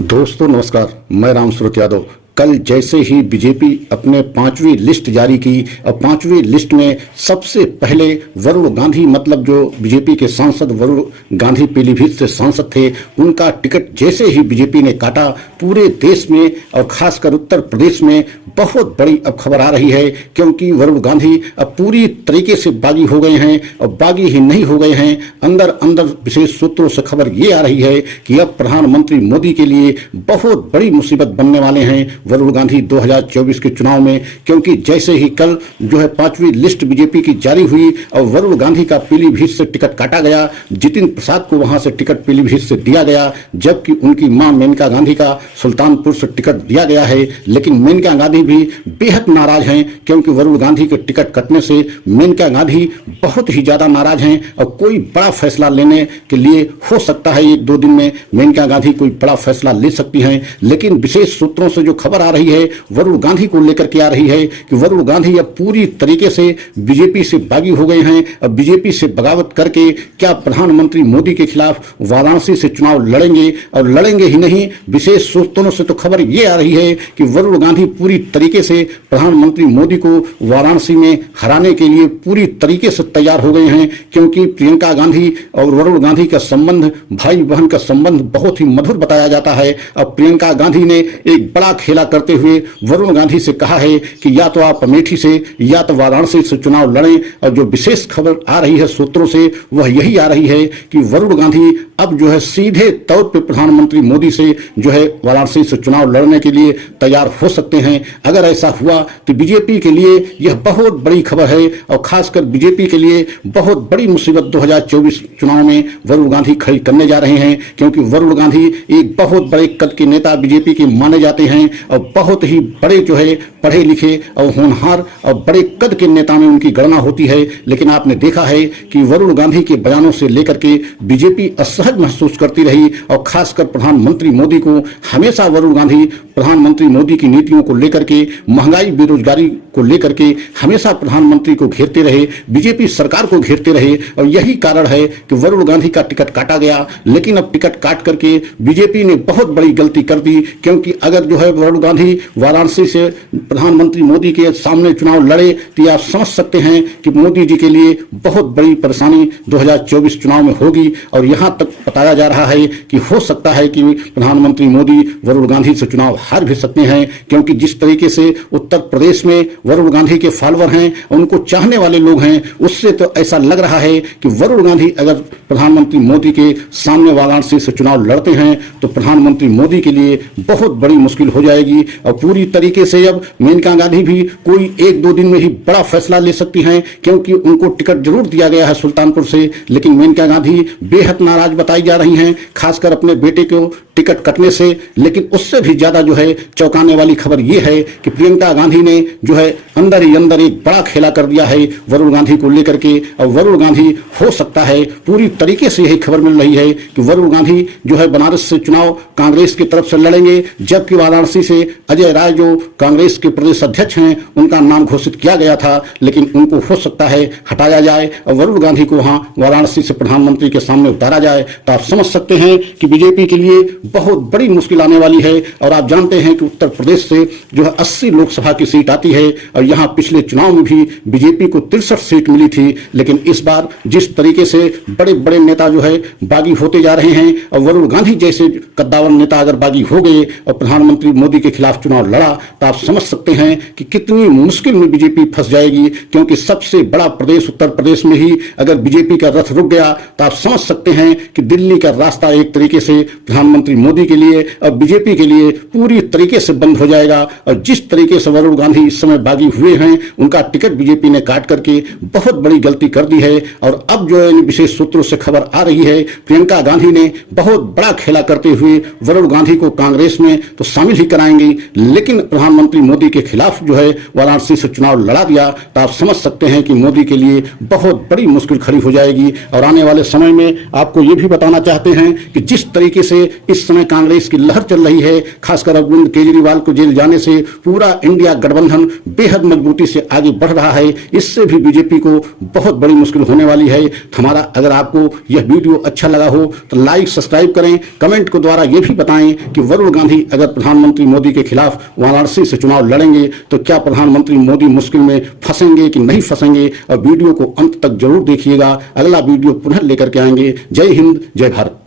दोस्तों नमस्कार, मैं रामस्वरूप यादव। कल जैसे ही बीजेपी अपने 5वीं लिस्ट जारी की और 5वीं लिस्ट में सबसे पहले वरुण गांधी, मतलब जो बीजेपी के सांसद वरुण गांधी पीलीभीत से सांसद थे, उनका टिकट जैसे ही बीजेपी ने काटा, पूरे देश में और खासकर उत्तर प्रदेश में बहुत बड़ी अब खबर आ रही है। क्योंकि वरुण गांधी अब पूरी तरीके से बागी हो गए हैं और बागी ही नहीं हो गए हैं, अंदर अंदर विशेष सूत्रों से खबर ये आ रही है कि अब प्रधानमंत्री मोदी के लिए बहुत बड़ी मुसीबत बनने वाले हैं वरुण गांधी 2024 के चुनाव में। क्योंकि जैसे ही कल जो है 5वीं लिस्ट बीजेपी की जारी हुई और वरुण गांधी का पीलीभीत से टिकट काटा गया, जितिन प्रसाद को वहां से टिकट पीलीभीत से दिया गया, जबकि उनकी मां मेनका गांधी का सुल्तानपुर से टिकट दिया गया है। लेकिन मेनका गांधी भी बेहद नाराज हैं, क्योंकि वरुण गांधी के टिकट कटने से मेनका गांधी बहुत ही ज्यादा नाराज हैं और कोई बड़ा फैसला लेने के लिए हो सकता है 1-2 दिन में मेनका गांधी कोई बड़ा फैसला ले सकती हैं। लेकिन विशेष सूत्रों से जो खबर आ रही है वरुण गांधी को लेकर के आ रही है कि वरुण गांधी अब पूरी तरीके से बीजेपी से बागी हो गए हैं। अब बीजेपी से बगावत करके क्या प्रधानमंत्री मोदी के खिलाफ वाराणसी से चुनाव लड़ेंगे, और लड़ेंगे ही नहीं, विशेष सूत्रों से तो खबर ये आ रही है कि वरुण गांधी पूरी तरीके से प्रधानमंत्री मोदी को वाराणसी में हराने के लिए पूरी तरीके से तैयार हो गए हैं। क्योंकि प्रियंका गांधी और वरुण गांधी का संबंध, भाई बहन का संबंध बहुत ही मधुर बताया जाता है। अब प्रियंका गांधी ने एक बड़ा खेला करते हुए वरुण गांधी से कहा है कि या तो आप अमेठी से या तो वाराणसी से चुनाव लड़ें। और जो विशेष खबर आ रही है सूत्रों से वह यही आ रही है कि वरुण गांधी अब जो है सीधे तौर पर प्रधानमंत्री मोदी से जो है वाराणसी से चुनाव लड़ने के लिए तैयार हो सकते हैं। अगर ऐसा हुआ तो बीजेपी के लिए यह बहुत बड़ी खबर है और खासकर बीजेपी के लिए बहुत बड़ी मुसीबत 2024 चुनाव में वरुण गांधी खड़ी करने जा रहे हैं। क्योंकि वरुण गांधी एक बहुत बड़े कद के नेता बीजेपी के माने जाते हैं और बहुत ही बड़े जो है पढ़े लिखे और होनहार और बड़े कद के नेता में उनकी गणना होती है। लेकिन आपने देखा है कि वरुण गांधी के बयानों से लेकर के बीजेपी असहज महसूस करती रही और खासकर प्रधानमंत्री मोदी को हमेशा वरुण गांधी प्रधानमंत्री मोदी की नीतियों को लेकर के, महंगाई बेरोजगारी को लेकर के हमेशा प्रधानमंत्री को घेरते रहे, बीजेपी सरकार को घेरते रहे। और यही कारण है कि वरुण गांधी का टिकट काटा गया। लेकिन अब टिकट काट करके बीजेपी ने बहुत बड़ी गलती कर दी। क्योंकि अगर जो है वरुण गांधी वाराणसी से प्रधानमंत्री मोदी के सामने चुनाव लड़े तो आप समझ सकते हैं कि मोदी जी के लिए बहुत बड़ी परेशानी 2024 चुनाव में होगी। और यहां तक बताया जा रहा है कि हो सकता है कि प्रधानमंत्री मोदी वरुण गांधी से चुनाव हार भी सकते हैं। क्योंकि जिस तरीके से उत्तर प्रदेश में वरुण गांधी के फॉलोअर हैं, उनको चाहने वाले लोग हैं, उससे तो ऐसा लग रहा है कि वरुण गांधी अगर प्रधानमंत्री मोदी के सामने वाराणसी से चुनाव लड़ते हैं तो प्रधानमंत्री मोदी के लिए बहुत बड़ी मुश्किल हो जाएगी। और पूरी तरीके से अब मेनका गांधी भी कोई 1-2 दिन में ही बड़ा फैसला ले सकती हैं। क्योंकि उनको टिकट जरूर दिया गया है सुल्तानपुर से, लेकिन मेनका गांधी बेहद नाराज बताई जा रही हैं, खासकर अपने बेटे को टिकट कटने से। लेकिन उससे भी ज्यादा जो है चौंकाने वाली खबर यह है कि प्रियंका गांधी ने जो है अंदर ही अंदर एक बड़ा खेला कर दिया है वरुण गांधी को लेकर के। और वरुण गांधी हो सकता है, पूरी तरीके से यही खबर मिल रही है कि वरुण गांधी जो है बनारस से चुनाव कांग्रेस की तरफ से लड़ेंगे, जबकि वाराणसी से अजय राय जो कांग्रेस के प्रदेश अध्यक्ष हैं उनका नाम घोषित किया गया था, लेकिन उनको हो सकता है हटाया जाए और वरुण गांधी को वहां वाराणसी से प्रधानमंत्री के सामने उतारा जाए। तो आप समझ सकते हैं कि बीजेपी के लिए बहुत बड़ी मुश्किल आने वाली है। और आप जानते हैं कि उत्तर प्रदेश से जो है 80 लोकसभा की सीट आती है और यहां पिछले चुनाव में भी बीजेपी को 63 सीट मिली थी। लेकिन इस बार जिस तरीके से बड़े बड़े नेता जो है बागी होते जा रहे हैं और वरुण गांधी जैसे कद्दावर नेता अगर बागी हो गए और प्रधानमंत्री मोदी के खिलाफ चुनाव लड़ा तो आप समझ सकते हैं कि कितनी मुश्किल में बीजेपी फंस जाएगी। क्योंकि सबसे बड़ा प्रदेश उत्तर प्रदेश में ही अगर बीजेपी का रथ रुक गया तो आप समझ सकते हैं कि दिल्ली का रास्ता एक तरीके से प्रधानमंत्री मोदी के लिए और बीजेपी के लिए पूरी तरीके से बंद हो जाएगा। और जिस तरीके से वरुण गांधी इस समय बागी हुए हैं, उनका टिकट बीजेपी ने काट करके बहुत बड़ी गलती कर दी है। और अब जो है विशेष सूत्रों से खबर आ रही है प्रियंका गांधी ने बहुत बड़ा खेला करते हुए वरुण गांधी को कांग्रेस में तो शामिल ही कराएंगी, लेकिन प्रधानमंत्री मोदी के खिलाफ जो है वाराणसी से चुनाव लड़ा दिया तो आप समझ सकते हैं कि मोदी के लिए बहुत बड़ी मुश्किल खड़ी हो जाएगी। और आने वाले समय में आपको ये भी बताना चाहते हैं कि जिस तरीके से इस समय कांग्रेस की लहर चल रही है, खासकर अरविंद केजरीवाल को जेल जाने से पूरा इंडिया गठबंधन बेहद मजबूती से आगे बढ़ रहा है। इससे भी बीजेपी को बहुत बड़ी मुश्किल होने वाली है। हमारा अगर आपको यह वीडियो अच्छा लगा हो तो लाइक सब्सक्राइब करें, कमेंट के द्वारा यह भी बताएं कि वरुण गांधी अगर प्रधानमंत्री मोदी के खिलाफ वाराणसी से चुनाव लड़ेंगे तो क्या प्रधानमंत्री मोदी मुश्किल में फंसेंगे कि नहीं फंसेंगे। और वीडियो को अंत तक जरूर देखिएगा, अगला वीडियो पुनः लेकर के आएंगे। जय हिंद, जय भारत।